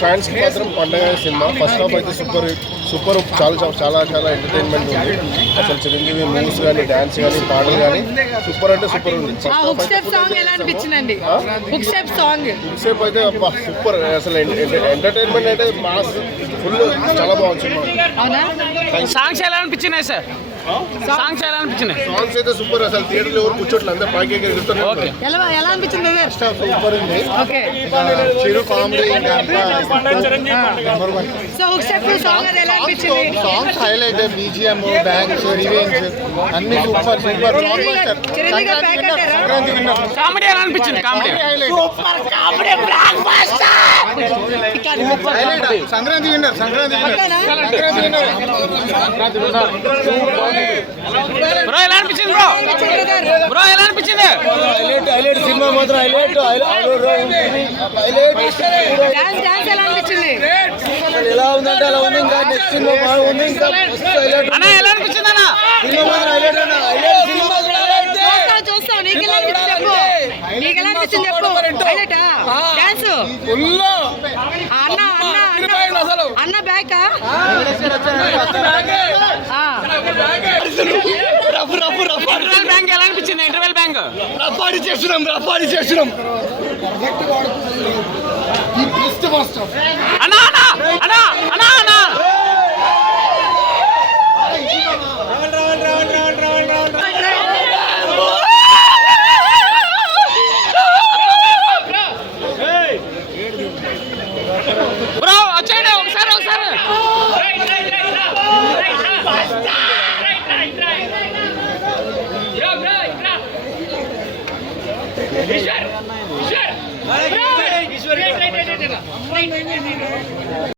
Fans కి మాత్రం పండగ సినిమా. ఫస్ట్ హాఫ్ అయితే సూపర్ చాలా చాలా చాలా ఎంటర్టైన్మెంట్ ఉంది. అసలు చిరంజీవి మూవ్స్ కానీ డాన్స్ కానీ పాటలు కానీ సూపర్ అంటే సూపర్ ఉంది. హుక్ అయితే సూపర్ అసలు ఎంటర్టైన్మెంట్ అయితే మాస్ ఫుల్ చాలా బాగుంది సినిమా. సాంగ్స్ ఎలా అనిపించినాయి సార్? సాంగ్స్ ఎలా అనిపించినాయి? సాంగ్స్ అయితే సూపర్. అసలు థియేటర్లో ఎవరు కూర్చోట్లేదు, అందరూ పైకి ఎలా అనిపించింది? సూపర్ ఉంది. Chiru comedy songs highlight, BGM, banks, revenge అన్ని సూపర్ సూపర్. కామెడీ ఎలా అనిపించింది? Comedy Sankranti winner. బ్రో ఎలా అనిపించింది? బ్రో ఎలా అనిపించింది? హైలైట్ సినిమా మాత్రం హైలైట్. ఎలా ఉందంటే అలా ఉంది. ఇంకా నెక్స్ట్ సినిమా బాగుంది. అన్న ఎలా అనిపించింది? అన్న సినిమా మాత్రం హైలైట్ అన్న. అన్న బ్యాక్ బ్యాంక్ ఎలా అనిపించింది? ఇంటర్వెల్ బ్యాంక్ రఫాడి చేస్తున్నాం. అన్నా అన్నా అన్నా అన్నా అన్నా బ్రో వచ్చేయండి ఒకసారి